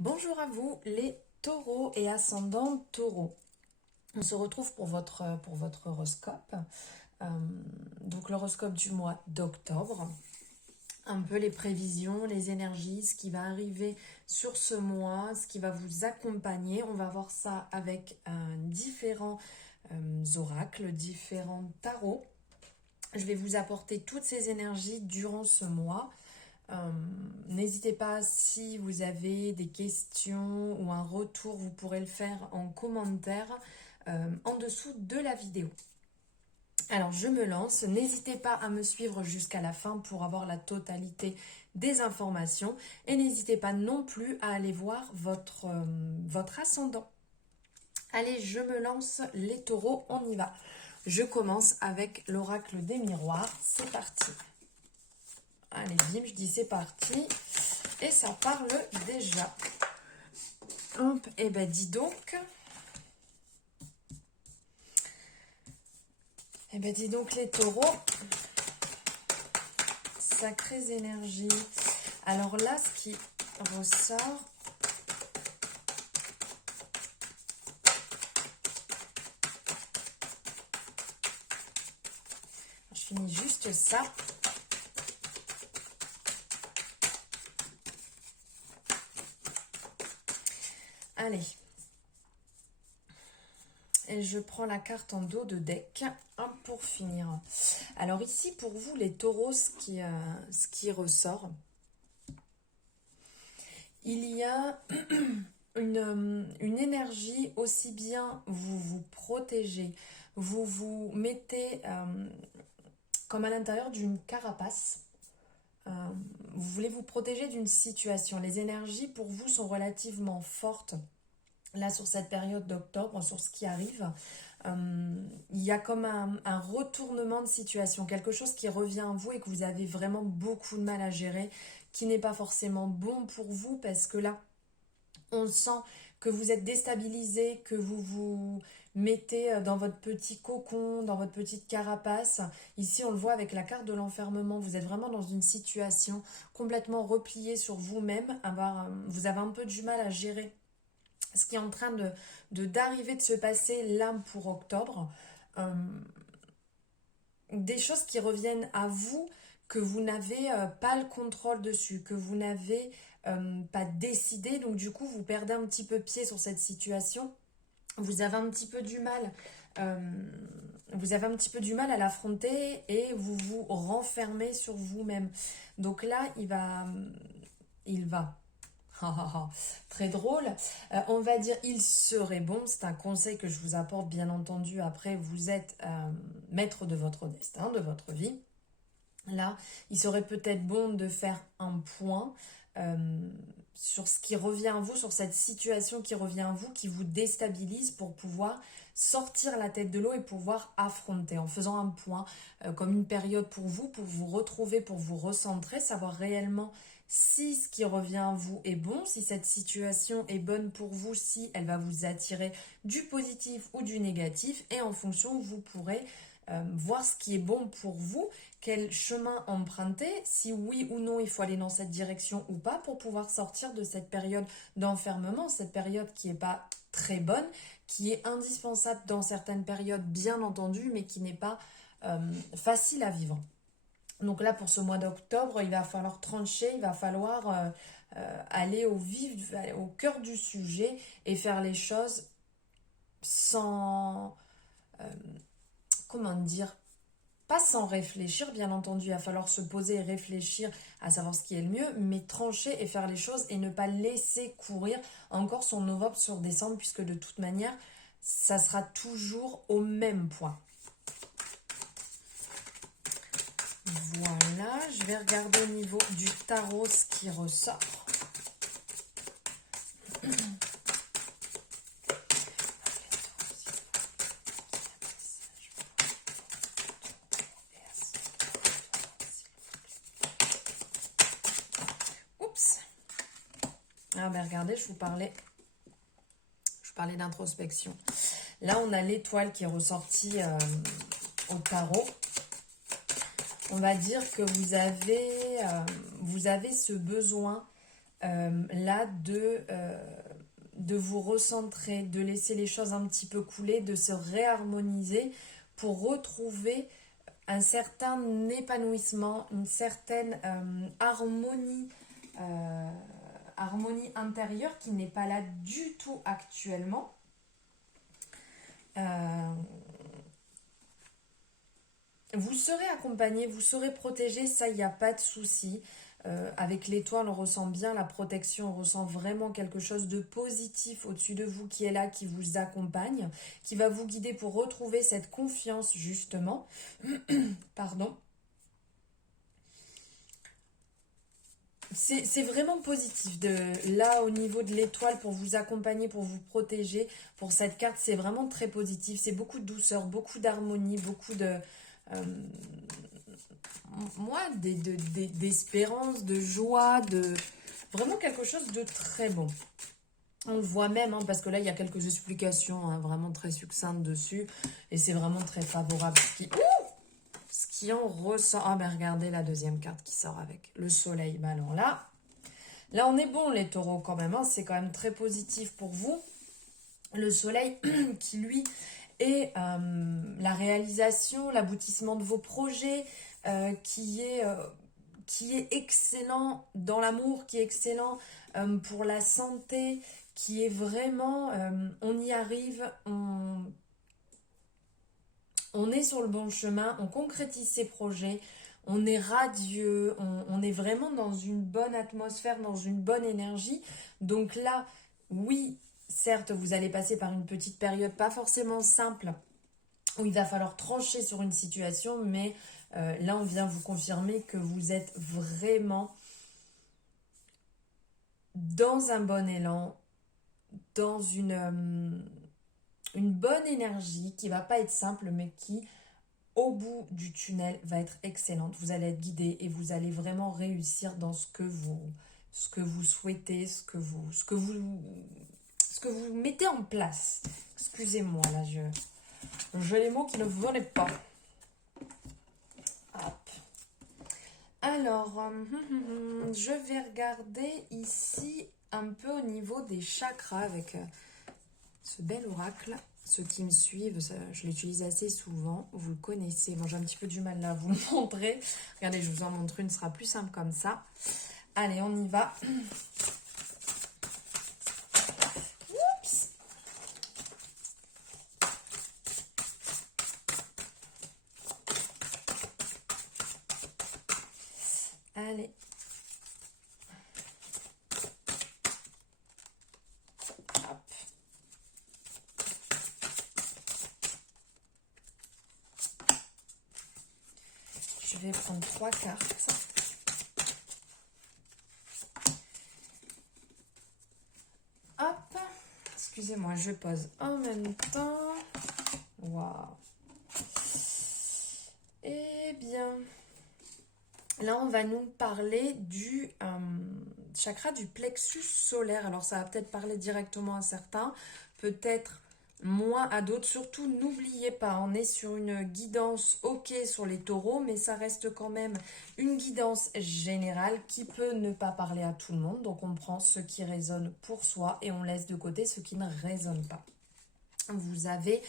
Bonjour à vous les taureaux et ascendants taureaux. On se retrouve pour votre horoscope. Euh, donc l'horoscope du mois d'octobre. Un peu les prévisions, les énergies, ce qui va arriver sur ce mois, ce qui va vous accompagner. On va voir ça avec différents oracles, différents tarots. Je vais vous apporter toutes ces énergies durant ce mois. N'hésitez pas, si vous avez des questions ou un retour, vous pourrez le faire en commentaire en dessous de la vidéo. Alors je me lance, n'hésitez pas à me suivre jusqu'à la fin pour avoir la totalité des informations et n'hésitez pas non plus à aller voir votre ascendant. Allez, je me lance les taureaux, on y va. Je commence avec l'oracle des miroirs, c'est parti. Allez, bim, je dis c'est parti. Et ça parle déjà. Hop, et ben dis donc. Et ben dis donc les taureaux. Sacrées énergies. Alors là, ce qui ressort. Je finis juste ça. Allez. Et je prends la carte en dos de deck pour finir. Alors ici, pour vous, les taureaux, ce qui ressort, il y a une énergie, aussi bien vous vous protégez, vous vous mettez comme à l'intérieur d'une carapace. Vous voulez vous protéger d'une situation. Les énergies pour vous sont relativement fortes. Là, sur cette période d'octobre, sur ce qui arrive, il y a comme un retournement de situation, quelque chose qui revient à vous et que vous avez vraiment beaucoup de mal à gérer, qui n'est pas forcément bon pour vous parce que là, on sent que vous êtes déstabilisé, que vous vous mettez dans votre petit cocon, dans votre petite carapace. Ici, on le voit avec la carte de l'enfermement. Vous êtes vraiment dans une situation complètement repliée sur vous-même. Vous avez un peu du mal à gérer ce qui est en train d'arriver de se passer là pour octobre. Des choses qui reviennent à vous que vous n'avez pas le contrôle dessus, que vous n'avez pas décidé, donc du coup vous perdez un petit peu pied sur cette situation, vous avez un petit peu du mal, à l'affronter et vous vous renfermez sur vous-même. Donc là il va, très drôle. On va dire il serait bon, c'est un conseil que je vous apporte bien entendu, après vous êtes maître de votre destin, de votre vie. Là, il serait peut-être bon de faire un point sur ce qui revient à vous, sur cette situation qui revient à vous, qui vous déstabilise pour pouvoir sortir la tête de l'eau et pouvoir affronter en faisant un point, comme une période pour vous retrouver, pour vous recentrer, savoir réellement si ce qui revient à vous est bon, si cette situation est bonne pour vous, si elle va vous attirer du positif ou du négatif, et en fonction, vous pourrez voir ce qui est bon pour vous, quel chemin emprunter, si oui ou non il faut aller dans cette direction ou pas pour pouvoir sortir de cette période d'enfermement, cette période qui n'est pas très bonne, qui est indispensable dans certaines périodes bien entendu, mais qui n'est pas facile à vivre. Donc là, pour ce mois d'octobre, il va falloir trancher, il va falloir aller au vif, au cœur du sujet et faire les choses sans, comment dire, pas sans réfléchir, bien entendu, il va falloir se poser et réfléchir à savoir ce qui est le mieux, mais trancher et faire les choses et ne pas laisser courir encore sur novembre, sur décembre, puisque de toute manière, ça sera toujours au même point. Voilà, je vais regarder au niveau du tarot ce qui ressort. Oups. Ah ben regardez, je parlais d'introspection. Là, on a l'étoile qui est ressortie au tarot. On va dire que vous avez ce besoin là de vous recentrer, de laisser les choses un petit peu couler, de se réharmoniser pour retrouver un certain épanouissement, une certaine harmonie, harmonie intérieure qui n'est pas là du tout actuellement. Vous serez accompagné, vous serez protégé, ça, il n'y a pas de souci. Avec l'étoile, on ressent bien la protection, on ressent vraiment quelque chose de positif au-dessus de vous qui est là, qui vous accompagne, qui va vous guider pour retrouver cette confiance, justement. Pardon. C'est vraiment positif. Là, au niveau de l'étoile, pour vous accompagner, pour vous protéger, pour cette carte, c'est vraiment très positif. C'est beaucoup de douceur, beaucoup d'harmonie, beaucoup de... d'espérance, de joie, de vraiment quelque chose de très bon. On le voit même, hein, parce que là, il y a quelques explications hein, vraiment très succinctes dessus. Et c'est vraiment très favorable. Ce qui en ressort... Ah, ben regardez la deuxième carte qui sort avec le soleil. Ben alors là, on est bon, les taureaux, quand même. Hein, c'est quand même très positif pour vous. Le soleil qui, lui, est la réalisation, l'aboutissement de vos projets, qui est excellent dans l'amour, qui est excellent pour la santé, qui est vraiment, on y arrive, on est sur le bon chemin, on concrétise ses projets, on est radieux, on est vraiment dans une bonne atmosphère, dans une bonne énergie. Donc là, oui, certes, vous allez passer par une petite période pas forcément simple, où il va falloir trancher sur une situation, mais là, on vient vous confirmer que vous êtes vraiment dans un bon élan, dans une bonne énergie qui va pas être simple, mais qui, au bout du tunnel, va être excellente. Vous allez être guidé et vous allez vraiment réussir dans ce que vous souhaitez, ce que vous mettez en place. Excusez-moi, là, j'ai les mots qui ne venaient pas. Hop. Alors, je vais regarder ici un peu au niveau des chakras avec ce bel oracle. Ceux qui me suivent, je l'utilise assez souvent, vous le connaissez. Bon, j'ai un petit peu du mal là à vous le montrer. Regardez, je vous en montre une, ce sera plus simple comme ça. Allez, on y va. Oups. Allez. Hop. Je vais prendre 3 cartes. Hop. Excusez-moi, je pose en même temps. Waouh. Eh bien, là, on va nous parler du chakra du plexus solaire. Alors, ça va peut-être parler directement à certains, peut-être moins à d'autres. Surtout, n'oubliez pas, on est sur une guidance ok sur les taureaux, mais ça reste quand même une guidance générale qui peut ne pas parler à tout le monde. Donc, on prend ce qui résonne pour soi et on laisse de côté ce qui ne résonne pas. Vous avez...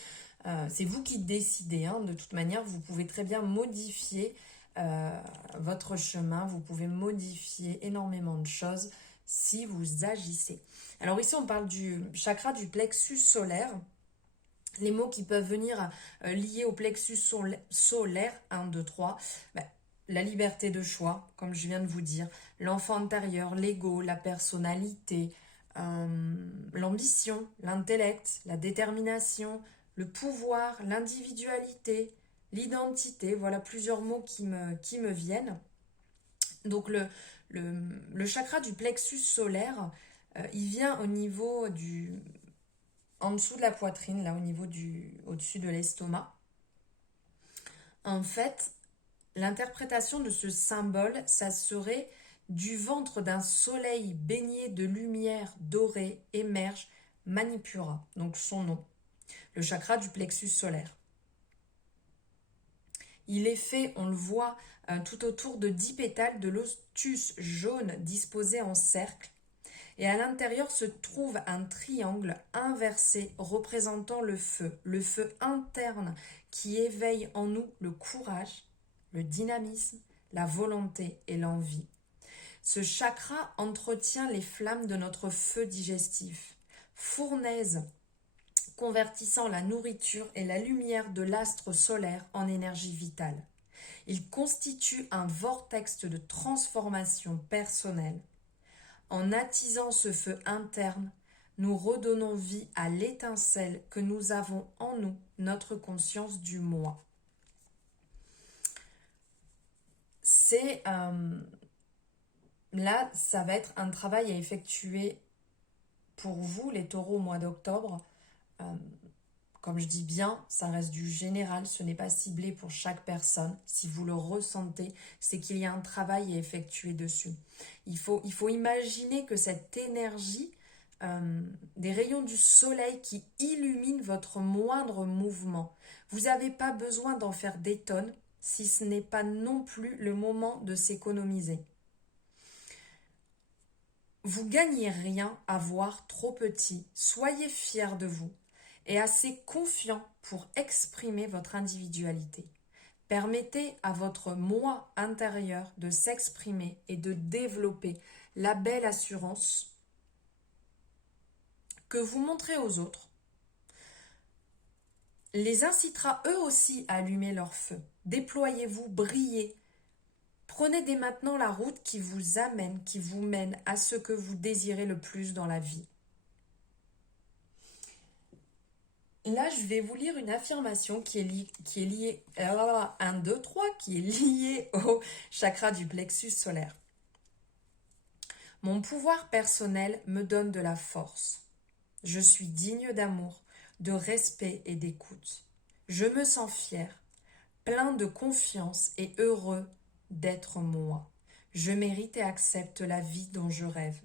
c'est vous qui décidez, hein. De toute manière, vous pouvez très bien modifier votre chemin, vous pouvez modifier énormément de choses si vous agissez. Alors ici, on parle du chakra du plexus solaire. Les mots qui peuvent venir liés au plexus solaire, 1, 2, 3, la liberté de choix, comme je viens de vous dire, l'enfant intérieur, l'ego, la personnalité, l'ambition, l'intellect, la détermination, le pouvoir, l'individualité, l'identité. Voilà plusieurs mots qui me viennent. Donc le chakra du plexus solaire, il vient au niveau en dessous de la poitrine, là au-dessus de l'estomac. En fait, l'interprétation de ce symbole, ça serait du ventre d'un soleil baigné de lumière dorée émerge Manipura, donc son nom, le chakra du plexus solaire. Il est fait, on le voit, tout autour de 10 pétales de lotus jaune disposés en cercle. Et à l'intérieur se trouve un triangle inversé représentant le feu interne qui éveille en nous le courage, le dynamisme, la volonté et l'envie. Ce chakra entretient les flammes de notre feu digestif, fournaise convertissant la nourriture et la lumière de l'astre solaire en énergie vitale. Il constitue un vortex de transformation personnelle. En attisant ce feu interne, nous redonnons vie à l'étincelle que nous avons en nous, notre conscience du moi. Là, ça va être un travail à effectuer pour vous, les taureaux, au mois d'octobre. Comme je dis bien, ça reste du général, ce n'est pas ciblé pour chaque personne. Si vous le ressentez, c'est qu'il y a un travail à effectuer dessus. Il faut imaginer que cette énergie, des rayons du soleil qui illuminent votre moindre mouvement, vous n'avez pas besoin d'en faire des tonnes si ce n'est pas non plus le moment de s'économiser. Vous gagnez rien à voir trop petit, soyez fiers de vous et assez confiant pour exprimer votre individualité. Permettez à votre moi intérieur de s'exprimer et de développer la belle assurance que vous montrez aux autres. Les incitera eux aussi à allumer leur feu. Déployez-vous, brillez. Prenez dès maintenant la route qui vous amène, qui vous mène à ce que vous désirez le plus dans la vie. Là, je vais vous lire une affirmation qui est liée, 1, 2, 3, qui est liée au chakra du plexus solaire. Mon pouvoir personnel me donne de la force. Je suis digne d'amour, de respect et d'écoute. Je me sens fier, plein de confiance et heureux d'être moi. Je mérite et accepte la vie dont je rêve.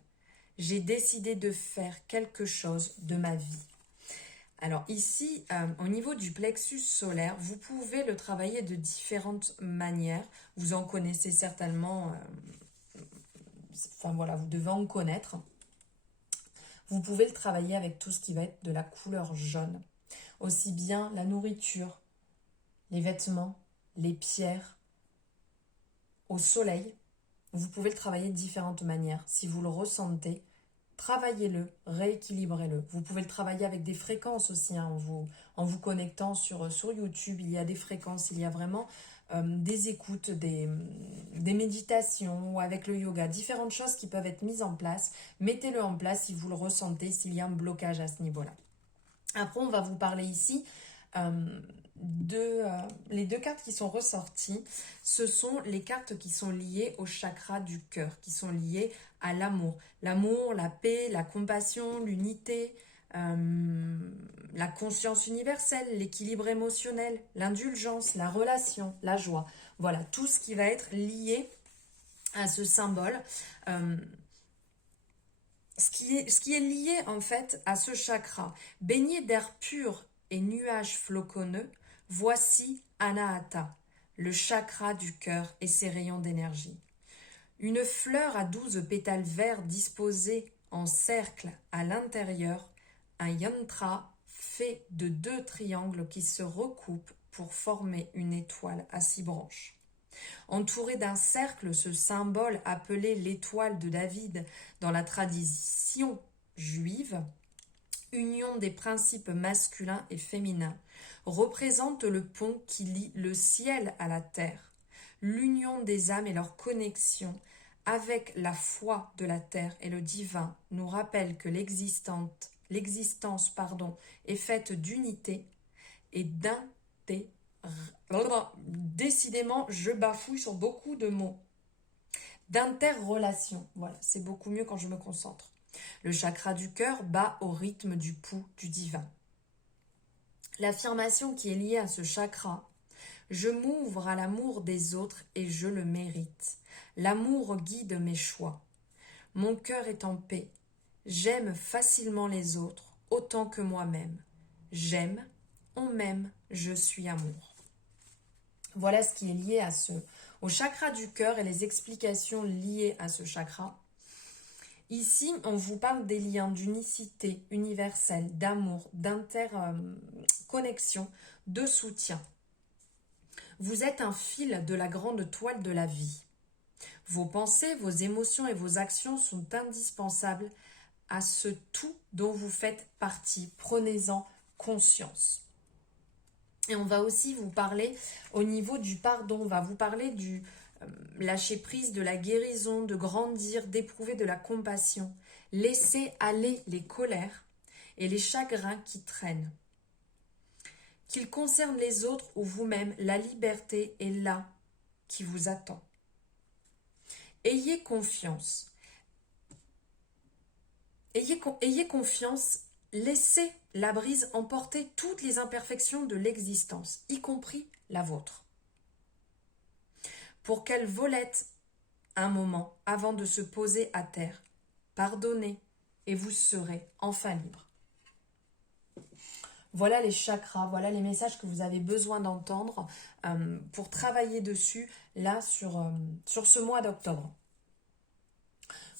J'ai décidé de faire quelque chose de ma vie. Alors ici, au niveau du plexus solaire, vous pouvez le travailler de différentes manières. Vous en connaissez certainement, vous devez en connaître. Vous pouvez le travailler avec tout ce qui va être de la couleur jaune. Aussi bien la nourriture, les vêtements, les pierres, au soleil. Vous pouvez le travailler de différentes manières. Si vous le ressentez, travaillez-le, rééquilibrez-le. Vous pouvez le travailler avec des fréquences aussi, en vous connectant sur YouTube. Il y a des fréquences, il y a vraiment des écoutes, des méditations ou avec le yoga, différentes choses qui peuvent être mises en place. Mettez-le en place si vous le ressentez, s'il y a un blocage à ce niveau-là. Après, on va vous parler ici les deux cartes qui sont ressorties. Ce sont les cartes qui sont liées au chakra du cœur, qui sont liées à l'amour. L'amour, la paix, la compassion, l'unité, la conscience universelle, l'équilibre émotionnel, l'indulgence, la relation, la joie. Voilà, tout ce qui va être lié à ce symbole. Ce qui est lié en fait à ce chakra, baigné d'air pur et nuages floconneux, voici Anahata, le chakra du cœur et ses rayons d'énergie. Une fleur à 12 pétales verts disposés en cercle à l'intérieur, un yantra fait de 2 triangles qui se recoupent pour former une étoile à 6 branches. Entouré d'un cercle, ce symbole appelé l'étoile de David dans la tradition juive, union des principes masculins et féminins, représente le pont qui lie le ciel à la terre. L'union des âmes et leur connexion avec la foi de la terre et le divin nous rappelle que l'existence est faite d'unité et décidément, je bafouille sur beaucoup de mots. D'interrelation. Voilà, c'est beaucoup mieux quand je me concentre. Le chakra du cœur bat au rythme du pouls du divin. L'affirmation qui est liée à ce chakra, je m'ouvre à l'amour des autres et je le mérite. L'amour guide mes choix. Mon cœur est en paix. J'aime facilement les autres autant que moi-même. J'aime, on m'aime, je suis amour. Voilà ce qui est lié au chakra du cœur et les explications liées à ce chakra. Ici, on vous parle des liens d'unicité universelle, d'amour, d'interconnexion, de soutien. Vous êtes un fil de la grande toile de la vie. Vos pensées, vos émotions et vos actions sont indispensables à ce tout dont vous faites partie. Prenez-en conscience. Et on va aussi vous parler au niveau du pardon, on va vous parler du lâcher prise, de la guérison, de grandir, d'éprouver de la compassion. Laissez aller les colères et les chagrins qui traînent. Qu'ils concernent les autres ou vous-même, la liberté est là qui vous attend. Ayez confiance. Ayez confiance, laissez la brise emporter toutes les imperfections de l'existence, y compris la vôtre. Pour qu'elle volette un moment avant de se poser à terre, pardonnez et vous serez enfin libre. Voilà les chakras, voilà les messages que vous avez besoin d'entendre pour travailler dessus là sur ce mois d'octobre.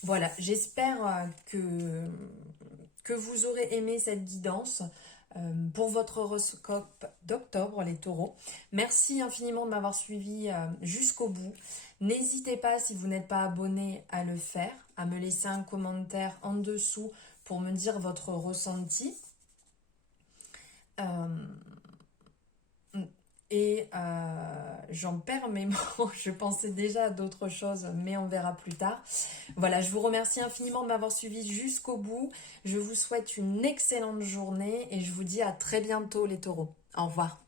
Voilà, j'espère que vous aurez aimé cette guidance pour votre horoscope d'octobre, les taureaux. Merci infiniment de m'avoir suivi jusqu'au bout. N'hésitez pas, si vous n'êtes pas abonné, à le faire, à me laisser un commentaire en dessous pour me dire votre ressenti. J'en perds mes mots, je pensais déjà à d'autres choses, mais on verra plus tard. Voilà, je vous remercie infiniment de m'avoir suivi jusqu'au bout. Je vous souhaite une excellente journée et je vous dis à très bientôt les taureaux. Au revoir.